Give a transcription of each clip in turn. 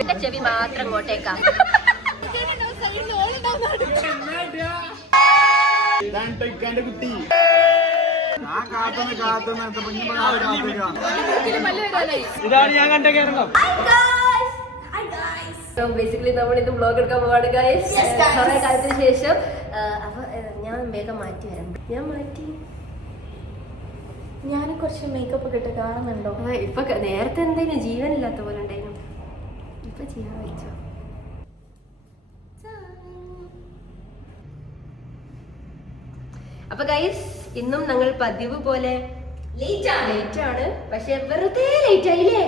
എന്റെ ചെവി മാത്രം ഇങ്ങോട്ടേക്കാ. കുട്ടി ഇതാണ് ഞാൻ കണ്ട കേരളം. ബേസിക്കലി നമ്മൾ ഇത് വ്ളോഗ് എടുക്കാൻ പോവാണ് ഗൈസ്. കുറെ കാലത്തിന് ശേഷം. അപ്പൊ ഞാൻ വേഗം മാറ്റി വരാം. ഞാൻ കുറച്ച് മേക്കപ്പ് ഒക്കെ ഇട്ട് കാണുന്നുണ്ടോ? ഇപ്പൊ നേരത്തെ എന്തായാലും ജീവനില്ലാത്ത പോലെ ഉണ്ടായിരുന്നു. ഇപ്പൊ ചെയ്യാൻ വെച്ചോ. അപ്പൊ ഗൈസ് ഇന്നും ഞങ്ങൾ പതിവ് പോലെ ലേറ്റ് ആണ്. പക്ഷെ വെറുതെ ലേറ്റ് ആയില്ലേ.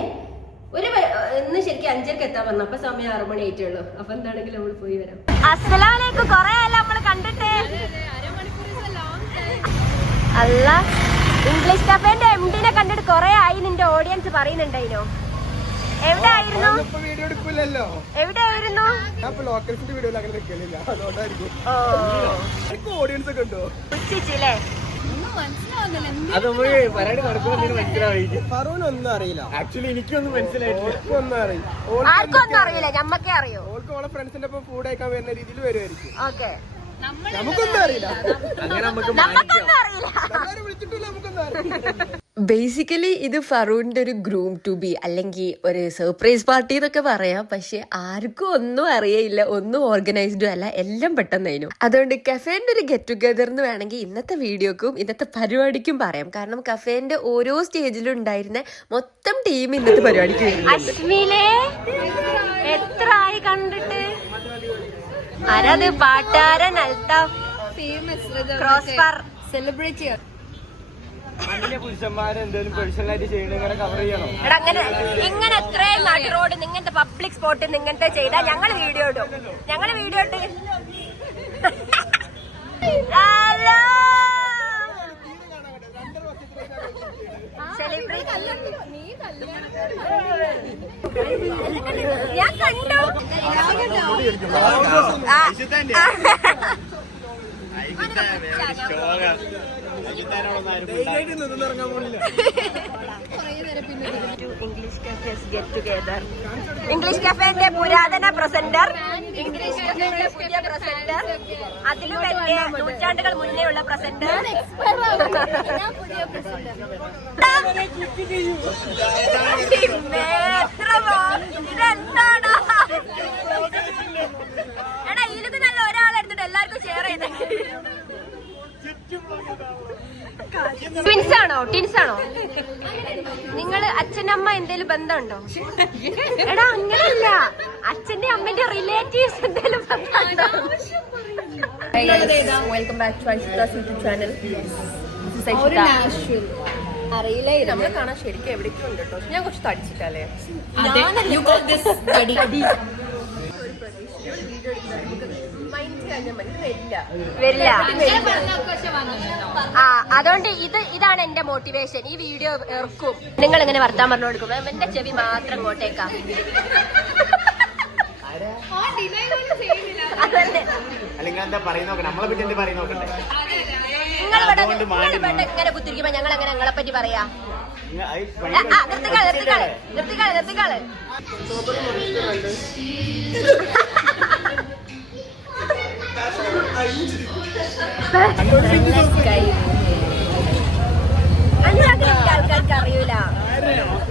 ഇന്ന് ശരിക്കും 5:00 എത്താൻ പറഞ്ഞു. അപ്പൊ സമയം 6 മണി ആയിട്ടേ ഉള്ളൂ. അപ്പൊ എന്താണെങ്കിലും നമ്മൾ പോയി വരാം. അസ്സലാമലൈക്കും. കൊറേ അല്ല നമ്മള് കണ്ടിട്ട്. അല്ല ഇംഗ്ലീഷ് കഫേന്റെ എംഡിനെ കണ്ടിട്ട് കൊറേ ആയി നിന്റെ ഓഡിയൻസ് പറയുന്നുണ്ടായിനോ? എവിടെയായിരുന്നു? എവിടെയായിരുന്നു? ഉച്ചിച്ചില്ലേ? ഒന്നും അറിയില്ല. ആക്ച്വലി എനിക്കൊന്നും മനസ്സിലായിട്ടില്ല. ആർക്കും ഒന്നും അറിയില്ല. ഞമ്മക്കേ അറിയോ? ഓളെ ഫ്രണ്ട്സിന്റെ ഒപ്പം ഫുഡ് കഴിക്കാൻ വരുന്ന രീതിയിൽ വരുമായിരിക്കും. ഓക്കെ. നമുക്കൊന്നും അറിയില്ല. അങ്ങനെ നമുക്കൊന്നും അറിയില്ല. വിളിച്ചിട്ടില്ല, നമുക്കൊന്നും അറിയില്ല. ബേസിക്കലി ഇത് ഫറൂണിന്റെ ഒരു ഗ്രൂം ടു ബി അല്ലെങ്കിൽ ഒരു സർപ്രൈസ് പാർട്ടി എന്നൊക്കെ പറയാം. പക്ഷെ ആർക്കും ഒന്നും അറിയില്ല, ഒന്നും ഓർഗനൈസ്ഡും അല്ല, എല്ലാം പെട്ടെന്നായിരുന്നു. അതുകൊണ്ട് കഫേന്റെ ഒരു ഗെറ്റ് ടുഗദർ എന്ന് വേണമെങ്കിൽ ഇന്നത്തെ വീഡിയോക്കും ഇന്നത്തെ പരിപാടിക്കും പറയാം. കാരണം കഫേന്റെ ഓരോ സ്റ്റേജിലും ഉണ്ടായിരുന്ന മൊത്തം ടീം ഇന്നത്തെ പരിപാടിക്ക് അശ്മിലേ എത്ര ആയി കണ്ടിട്ട്? ആരത്? പാട്ടാരൻ അൽത്താഫ്, ക്രോസ്ഫർ സെലിബ്രിറ്റി. പുരുഷന്മാരെന്തെങ്കിലും പേഴ്സണലായിട്ട് ചെയ്യണം, ഇങ്ങനെ കവർ ചെയ്യണോ? ഇങ്ങനെ എത്രയും നാട്ടു റോഡ് ഇങ്ങനത്തെ പബ്ലിക് സ്പോട്ടിൽ ഇങ്ങനത്തെ ചെയ്താൽ ഞങ്ങൾ വീഡിയോ ഇടും. ഇട്ട് ഞാൻ കണ്ടു. ഇംഗ്ലീഷ് കഫേന്റെ പുരാതന പ്രസന്റർ, ഇംഗ്ലീഷ് കഫേന്റെ പുതിയ പ്രസന്റർ, അതിലും വലിയ നൂറ്റാണ്ടുകൾ മുന്നേ ഉള്ള പ്രസന്റർ. ഇതെന്താടാ? എടാ ഇത് നല്ല ഒരാളെടുത്തിട്ട് എല്ലാവർക്കും ഷെയർ ചെയ്തേ. ടിൻസാണോ നിങ്ങൾ? അച്ഛനമ്മ എന്തേലും ബന്ധമുണ്ടോ? എടാ അങ്ങനല്ല, അച്ഛന്റെ അമ്മന്റെ റിലേറ്റീവ്സ് എന്തേലും ബന്ധമുണ്ടോ? Welcome back to Aishitha's YouTube channel. അറിയില്ല, നമ്മളെ കാണാൻ ശരിക്കും എവിടേക്കും ഉണ്ട് കേട്ടോ. ഞാൻ കുറച്ച് തടിച്ചിട്ടല്ലേ. വരില്ല. അതുകൊണ്ട് ഇതാണ് എന്റെ മോട്ടിവേഷൻ. ഈ വീഡിയോ ഇറക്കും. നിങ്ങൾ ഇങ്ങനെ വർത്താൻ പറഞ്ഞു കൊടുക്കും. എന്റെ ചെവി മാത്രം ഇങ്ങോട്ടേക്കാ. നിങ്ങൾ ഇങ്ങനെ കുത്തിരിക്കുമ്പോ ഞങ്ങൾ അങ്ങനെ ഞങ്ങളെ പറ്റി പറയാ. നിർത്തിക്കാള്. ആൾക്കാർക്ക് അറിയൂല.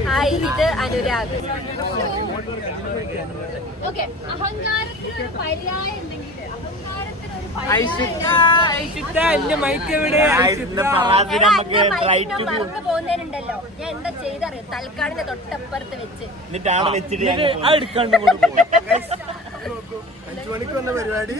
ഹായ്, ഇത് അനുരാഗ്. ഓക്കെ. അഹങ്കാരത്തിന് പര്യായം ഉണ്ടെങ്കിൽ മറന്നു പോകുന്നതിനുണ്ടല്ലോ. ഞാൻ എന്താ ചെയ്തറിയോ? തൽക്കാടിന്റെ തൊട്ടപ്പുറത്ത് വെച്ച് പരിപാടി.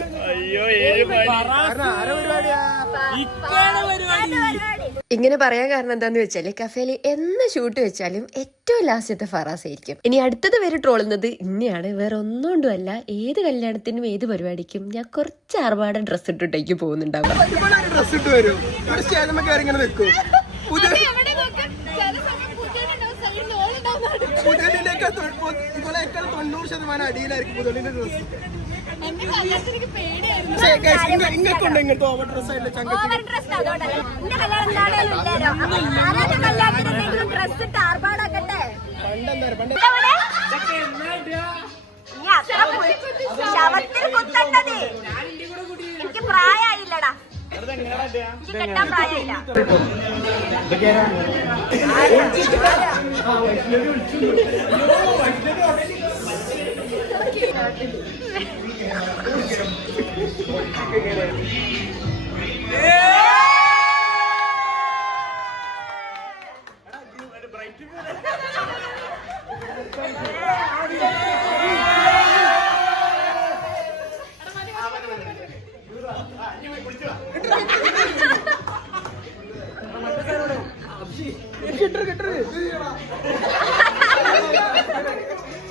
ഇങ്ങനെ പറയാൻ കാരണം എന്താന്ന് വെച്ചാല് കഫേല് എന്ന് ഷൂട്ട് വെച്ചാലും ഏറ്റവും ലാസ്റ്റത്തെ ഫറാസ് ആയിരിക്കും. ഇനി അടുത്തത് വരെ ട്രോളുന്നത് ഇന്നെയാണ്. വേറെ ഒന്നുകൊണ്ടും അല്ല, ഏത് കല്യാണത്തിനും ഏത് പരിപാടിക്കും ഞാൻ കുറച്ച് ആർഭാട ഡ്രസ് ഇട്ടിട്ടേക്ക് പോകുന്നുണ്ടാവും. അടിയിലായിരിക്കും പുതലിന്റെ ഡ്രസ്. ഡ്രസ് ഇട്ട് ആർഭാടാക്കട്ടെ. ശവത്തിൽ കുത്തണ്ടത് എനിക്ക് പ്രായമായില്ലടാ, എനിക്ക് കെട്ടാൻ പ്രായമില്ല.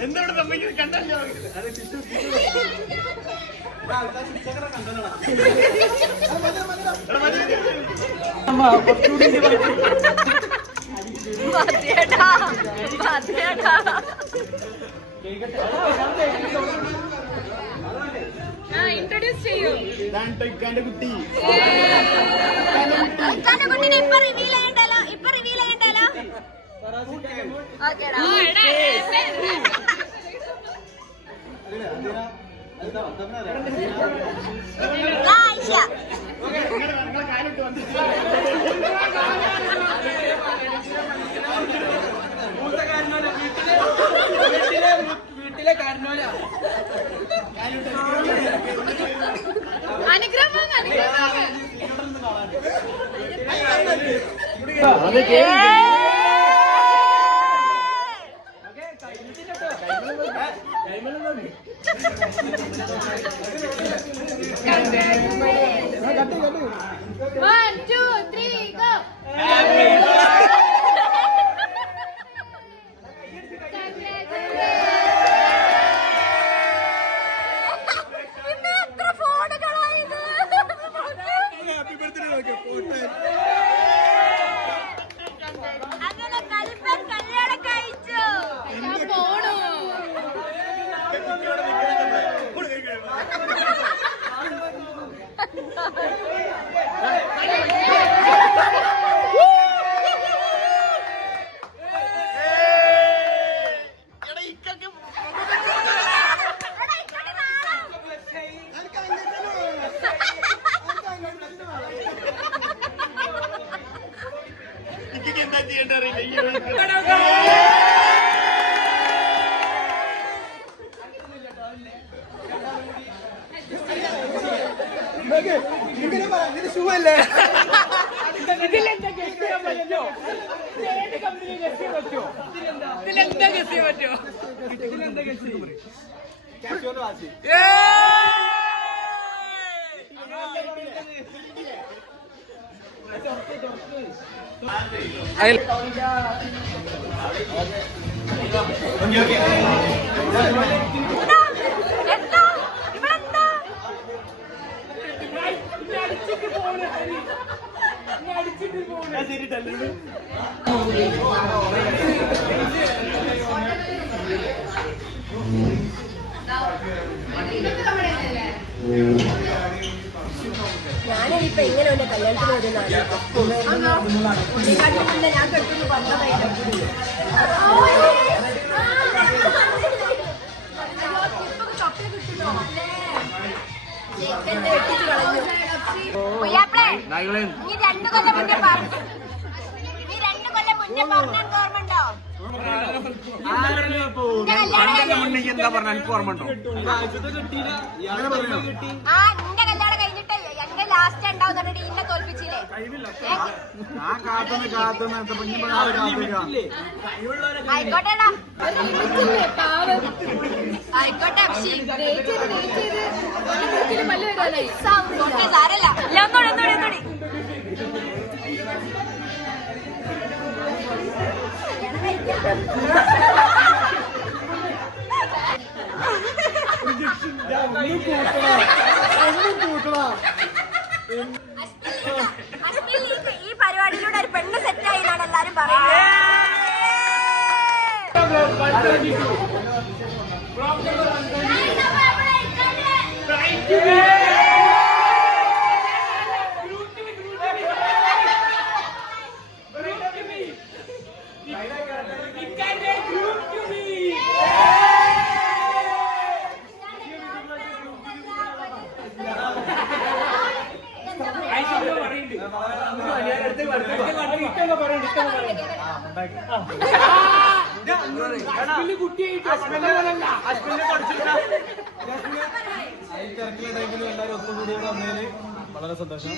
എന്താണ് സംഭവിക്കുന്നത് കണ്ടല്ലോ. ഇൻട്രൊഡ്യൂസ് ചെയ്യൂ. ഇതാണ് ഇക്കാന്റെ കുട്ടി. കുട്ടീനെ ഇപ്പൊ റിവീൽ ചെയ്യണ്ടല്ലോ, ഇപ്പൊ റിവീൽ ചെയ്യണ്ടല്ലോ. ഓക്കേടാ. ആയിഷ നിങ്ങളെ കാലിട്ട് വന്നിട്ട് വീട്ടിലെ കാരണോല അനുഗ്രഹം One, two, three, go. എത്ര ഫോണുകളായത്. അങ്ങനെ കലിപ്പൻ കല്യാണം കഴിച്ചു. എന്താ ചെയ്യേണ്ട അറിയില്ല. ഷൂ അല്ലേ ഞാനിപ്പോ എങ്ങനെ എന്റെ കല്യാണത്തിന് വരുന്നതാണ്. ഞാൻ കെട്ടുന്നു പറഞ്ഞതായിട്ട് വെട്ടിച്ച് കളഞ്ഞു. നീ 2 കൊല്ലം മുന്നേ പറഞ്ഞു, നീ 2 കൊല്ലം മുന്നേ പറഞ്ഞ ഓർമ്മണ്ടോ? എന്താ പറഞ്ഞ എനിക്ക് ഓർമ്മ ഉണ്ടോ? ആ നിന്റെ കല്യാണം കഴിഞ്ഞിട്ട് എന്റെ ലാസ്റ്റ് ഉണ്ടാവും പറഞ്ഞിട്ട് ഇന്നെ തോൽപ്പിച്ചില്ലേ? ആയിക്കോട്ടെടാ, ആയിക്കോട്ടെ. സാരല്ല, ഒന്നോടി ഈ പരിപാടിയിലൂടെ ഒരു പെണ്ണ് സെറ്റായി എന്നാണ് എല്ലാരും പറയുന്നത്. ഗ്രൂപ്പ് തിരക്കിലെ ടൈമിൽ എല്ലാവരും ഒത്തുകൂടി വന്നതിൽ വളരെ സന്തോഷം.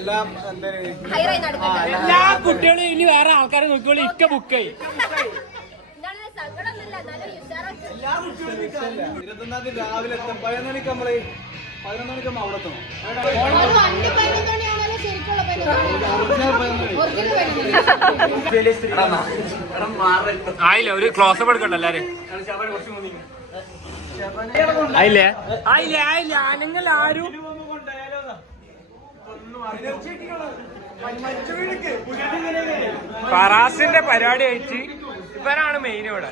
എല്ലാം എല്ലാ കുട്ടികളും ഇനി വേറെ ആൾക്കാരെ നോക്കിക്കോളൂ. ഇക്ക ബുക്കായി 21 രാവിലെ എത്തും. 11 മണിക്ക് നമ്മള് 11 മണിക്ക് നമ്മൾ അവിടെ എത്തണം. ആയില്ല, ഒരു ക്ലോസപ്പ് എടുക്കണ്ട എല്ലാരും. ആയില്ലേ ആയില്ലേ ആയില്ല നിങ്ങൾ ആരും ഫറാസിന്റെ പരിപാടി ആയിട്ട് ഇവരാണ് മെയിൻ ഇവിടെ.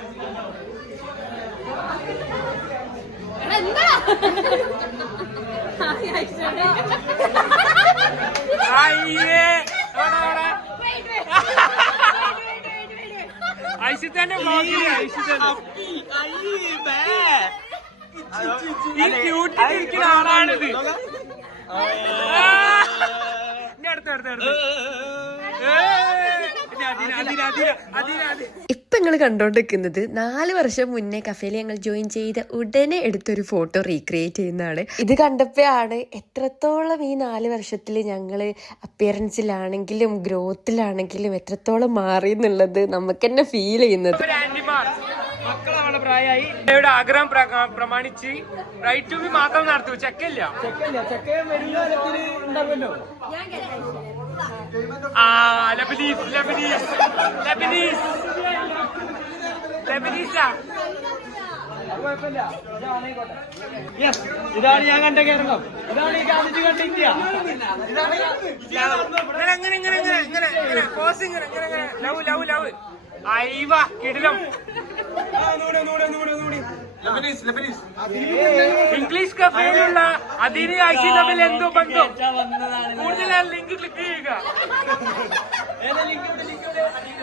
ഐശിത്തന്റെ ഈ ക്യൂട്ടിരിക്കുന്ന ആളാണിത്. ഇപ്പൊ നിങ്ങൾ കണ്ടോണ്ടിരിക്കുന്നത് 4 വർഷം മുന്നേ കഫേയിൽ ഞങ്ങൾ ജോയിൻ ചെയ്ത ഉടനെ എടുത്തൊരു ഫോട്ടോ റീക്രിയേറ്റ് ചെയ്യുന്നതാണ്. ഇത് കണ്ടപ്പോഴാണ് എത്രത്തോളം ഈ 4 വർഷത്തിൽ ഞങ്ങൾ അപ്പിയറൻസിലാണെങ്കിലും ഗ്രോത്തിലാണെങ്കിലും എത്രത്തോളം മാറി എന്നുള്ളത് നമുക്ക് തന്നെ ഫീൽ ചെയ്യുന്നത്. മക്കൾ അവളുടെ പ്രായമായി ആഗ്രഹം പ്രമാണിച്ച് റൈറ്റ് ടു ബി മാത്രം നടത്തൂ. ചെക്കല്ല ലബനീസ് ലബനീസ് ലബനീസ് ലബനീസാ. ഇതാണ് ഞാൻ കണ്ട കേരളം. ഇതാണ് ഈ ഗാന്ധിജി കണ്ട ഇന്ത്യ. ഇങ്ങനെ ഇങ്ങനെ ഇങ്ങനെ ഇങ്ങനെ ഇങ്ങനെ പോസ് ഇങ്ങനെ ഇങ്ങനെ ഇങ്ങനെ ലവ് ലവ് ലവ്. അയ്യവ കിടിലം. ഇംഗ്ലീഷ് കഫേയിലുള്ള അതിന് ഐസി തമ്മിൽ എന്തോ ബന്ധം. കൂടുതൽ ലിങ്ക് ക്ലിക്ക് ചെയ്യുക.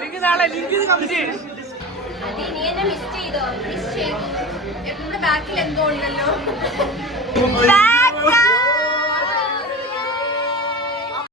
ലിങ്ക് നാളെ ലിങ്ക് കമ്പി ചെയ്യും. നീ എന്നെ മിസ് ചെയ്തോ? മിസ് ചെയ്തു. എന്റെ ബാക്കിൽ എന്തോ ഉണ്ടല്ലോ.